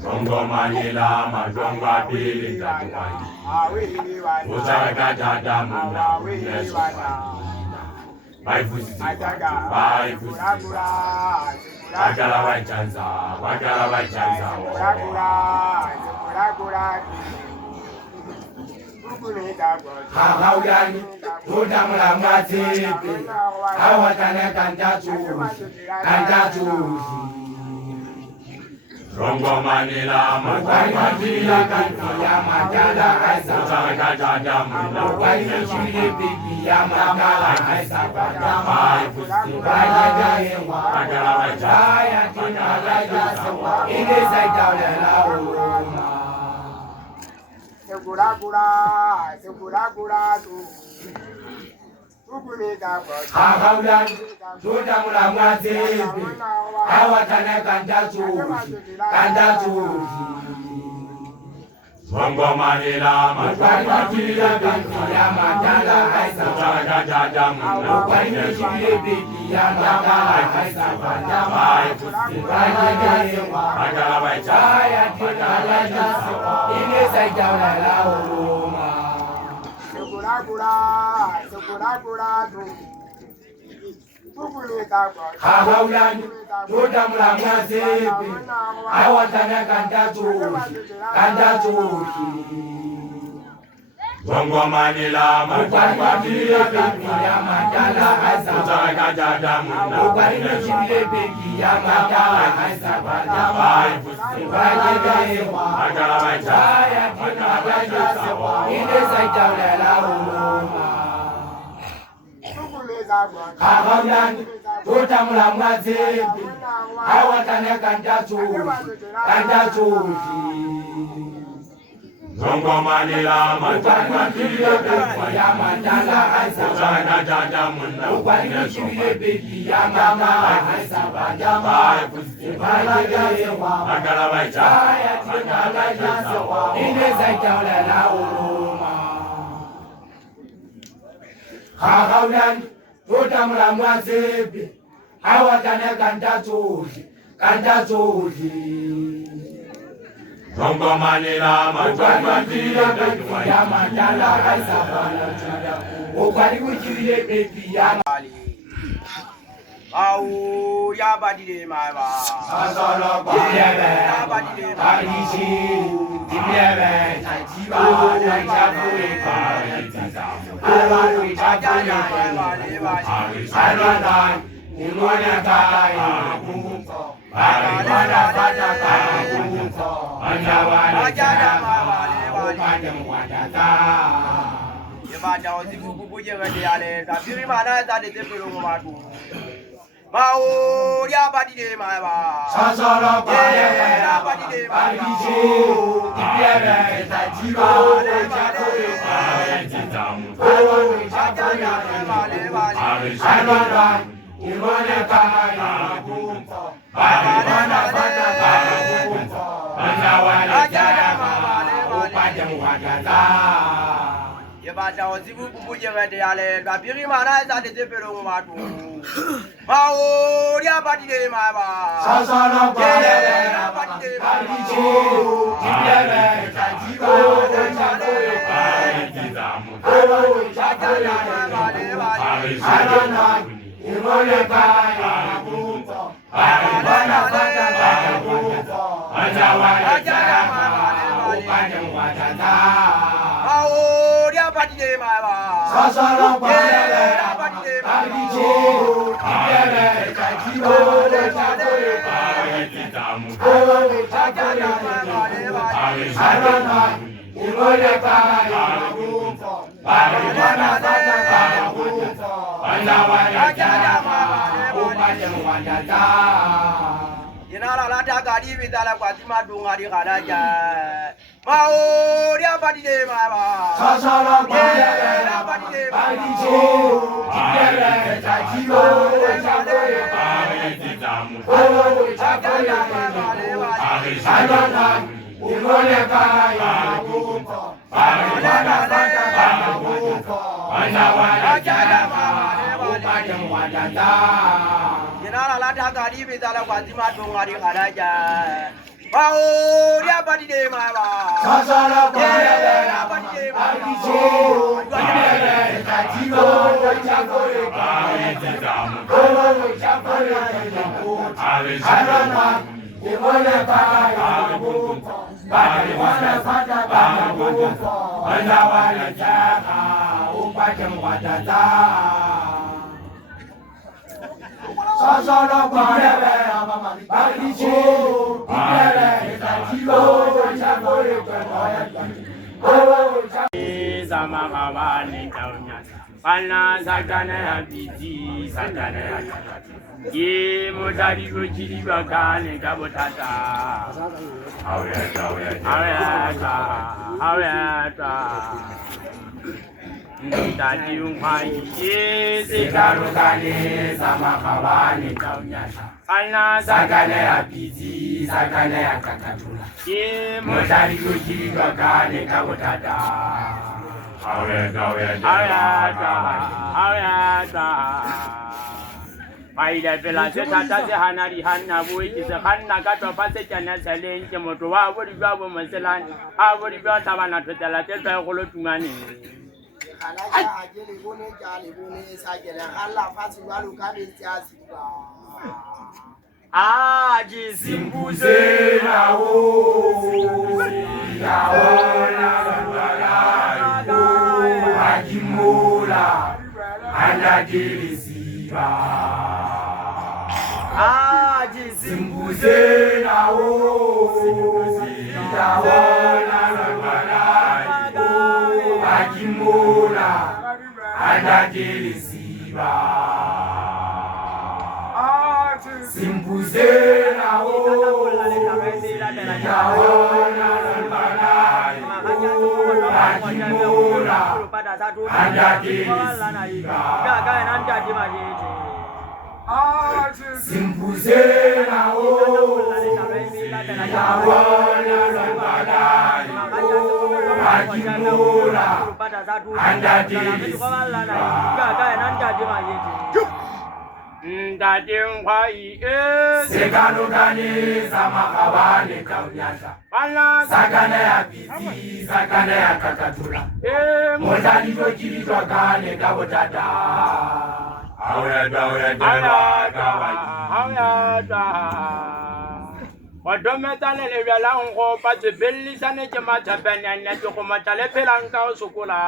Jongo Manila, Majonga Pili, Usaka Jada Munda, By Fusi, by Fusi, Wakala Wachanza, Haudan, Udam Lamati, Awatana Kantatu, Rongo Manila, Manila, Yamakala, Usaka Jada Munda, Yamakala, by Fusi, Wakala Wachanza, it is a dollar. Haudan, Udam Lamati, Awatana Kantatu, Rongo Manila, Manila, Yamakala, Usaka Jada Munda, Yamakala, by Fusi, Wakala Wachanza, it is a dollar. Haudan, Udam Lamati, Awatana Kantatu, Rongo Manila, Manila, Yamakala, Usaka Jada Munda, Yamakala, by Fusi, Wakala Wachanza, it is a dollar. Haudan, Udam Lamati, Awatana Kantatu, Rongo Manila, Manila, Yamakala, Usaka Jada Munda, Yamakala, by Fusi, Wakala Wachanza, it is a dollar. Haudan, Udam Lamati, Awatana Kantatu, Rongo Manila, Manila, Yamakala, Au ya badi de ma ba. Asolo ba ya badi de ma ji. Dibiebe tai ji ba dai cha pu e ba ti sa. Ala ri cha pu e ba le ba ji. Ala dai ni mo na kai pu so. Ba ba da ba da kai pu so. Anya wa na ja ma ba le ba ji. Ba jam wa da ta. Ye ba ja o ti pu pu je ga de ya le. Da pi ri ma na ta de te pe lo ma tu. Mau dia badi de ma ba. Sasara ba ya badi de ma ba. Ji dia ba ta ji ba de ja ko de ba ji ta mu. Ba ni ja ja ya ba le ba ji. Ai ba ba ni mo ne ka ya ku. Ba ba na ba ta ba ku. Ba na wa na ja ya ma ba le ba ja mu wa ja ta. Ye ba ja o si bu bu je ga de ya le. Ba bi ri ma na sa de te pe lo ma tu. Mau dia badi de ma ba. Sasara ba ya badi de ma ba. Ji dia ba ta ji ba de ja ko ba ji ta mu. Ai ba ja ja ya ba le ba ji. Yenala la takadi vitala kwa tima dunga di kadaja. Mao dia padi de maba. Sasala Dia padi de padi de. Kibere tajibo chakore Salana Umole Kaya Buko Parana Kaya Buko Anawala Jama Upajam Wadanda Yenala la takadi vitala kwa tima dunga di kadaja. Mao dia padi de maba. Sasala Dia padi de padi de. Kibere tajibo chakore Salana Umole Kaya Buko Parana Kaya Buko Anawala Jama Upajam Wadanda Sasala Kibere Balichi Kibere tajibo chakore Zamagabani Kaunya, Pana Sakana Piti, Sakana, Ye Motari Chili Bakane Kabotata, However, Tati Umpai, Sekarukane, Zamagabani Kaunya, Pana Sakana Piti, Sakana Kakatula, Ye Motari Chili Bakane Kabotata. Paida vela se tata se hanari hanna boi ki se hanna ka to pa se kana selen ke moto wa bo di ba bo maselan a bo di ba ta bana to tela te ba go lo tumani Alaja ajele bone jale bone sajele hala fasi walu kabe siasi ba. Aji simbuze na wo ya ona Ajimola anajilisiba Aji simbuze na wo ya ona Ajimola anajilisiba Simbuze na wo ya ona Ajimola Simbuze na wo Ajimola Ndadingwai Sekanukani Zamakabane Kaunyasa Sakane ya Piti, Sakane ya Kakatula Motani to Kirito Kane Kabotata Wadometane le vela ngo pa te bellisane ke mathapanya nne to go matale phelang ka o sokola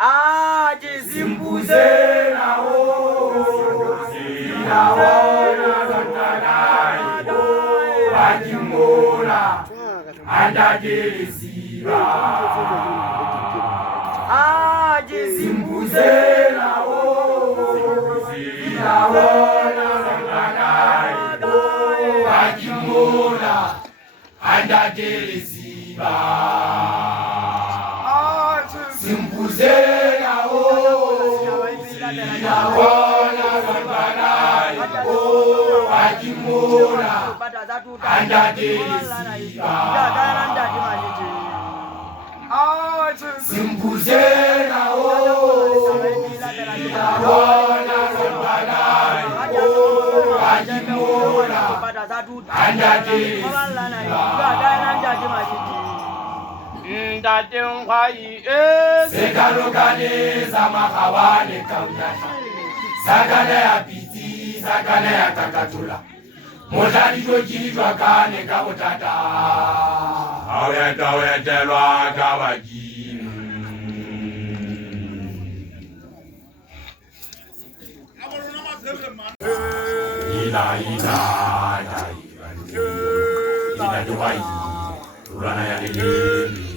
Aji simbuze na wo na wo Ajimola andajilisiba Aji simbuze na wo Ajimola andajilisiba Simbuze na wo Ajimola andajilisiba Simbuze na wo Ajimola andajilisiba ntateng kgwai sekalokane sa magabane kaunana sakane ya pitsi sakane ya kakatula motladijo kidijwa kane ka botata a o etelwa ka badimo ila dubai urana ya lelemi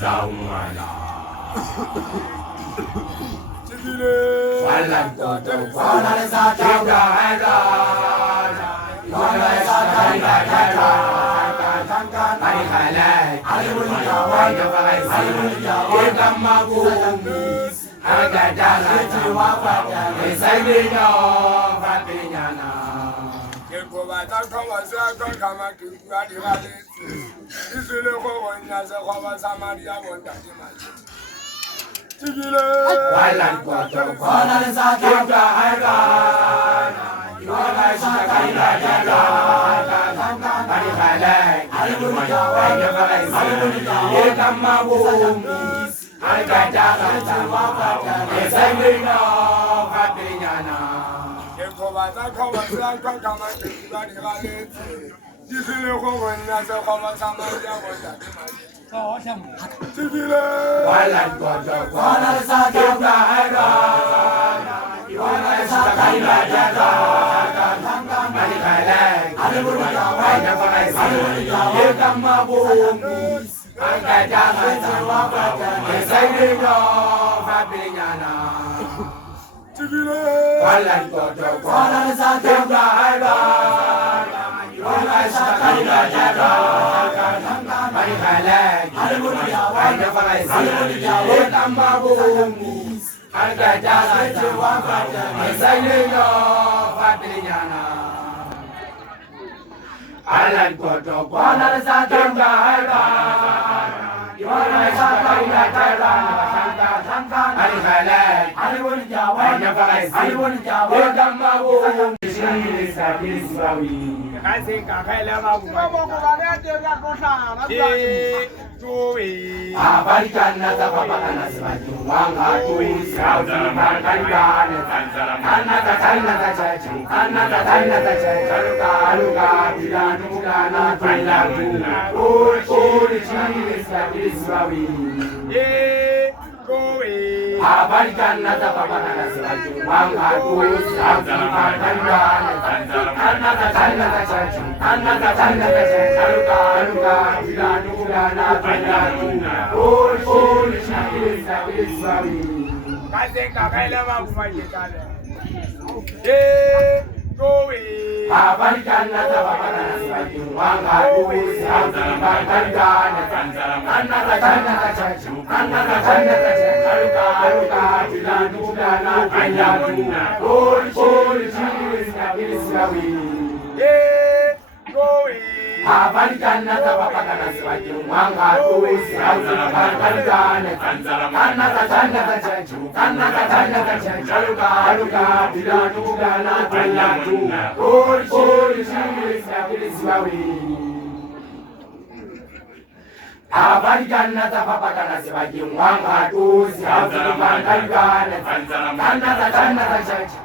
zaumana wala toto wala sa tawda hada wala sa tawda hada ani khalai ali wala wala wala kamagu aga dala jiwa pada esaidino fatinyana ko ba ta ko wa sa ko kama ki wa di hale isile ko wonna sa ko ba sa maria wonda di ma tigile wala ko to wala sa ka haga wala sa ka ila jaga ani hale ali wala wala wala kama wo aga dala jiwa pada esaidino fatinyana Kobata kobata kama kibali gale disile ko wonna se koma sama ya wonna tigile wala godo wala sa kabla haga wala sa kaila jaga mali kale aliburu ya wala wala ye kama bo anga jaga jawa bata sai no fabinyana wala godo wala sa kabla haga wala sa kaila jaga mali kale aliburu ya wala wala ye kama bo anga jaga jawa bata sai no fabinyana wala godo wala sa kabla haga wala sa kaila jaga ali khalai ali wal jawai ya farai ali wal jawai kama wo shi sabi sawi kasi ka khaila ma bu ko ba ne de ga ko sa na tuwi abari kana ta papa kana sibaju wanga tuwi sauti makangane anna ta chachi anna ta chachi kaluka bilanu kana tuilaru ori shi sabi sawi abari kana ta papa kana sibaju wanga tuwi sauti makangane anna ta chachi kaluka bilanu kana Kaze kakaila mabumaje kale. Abari kana ta babana sibaju wanga tuwi sauti makangane anna ta chachi kaluka bilanu kana ori sabi abari kana ta babana sibaju wanga tuwi sauti makangane anna ta chachi kaluka bilanu kana ori sabi abari kana ta babana sibaju wanga tuwi sauti makangane anna ta chachi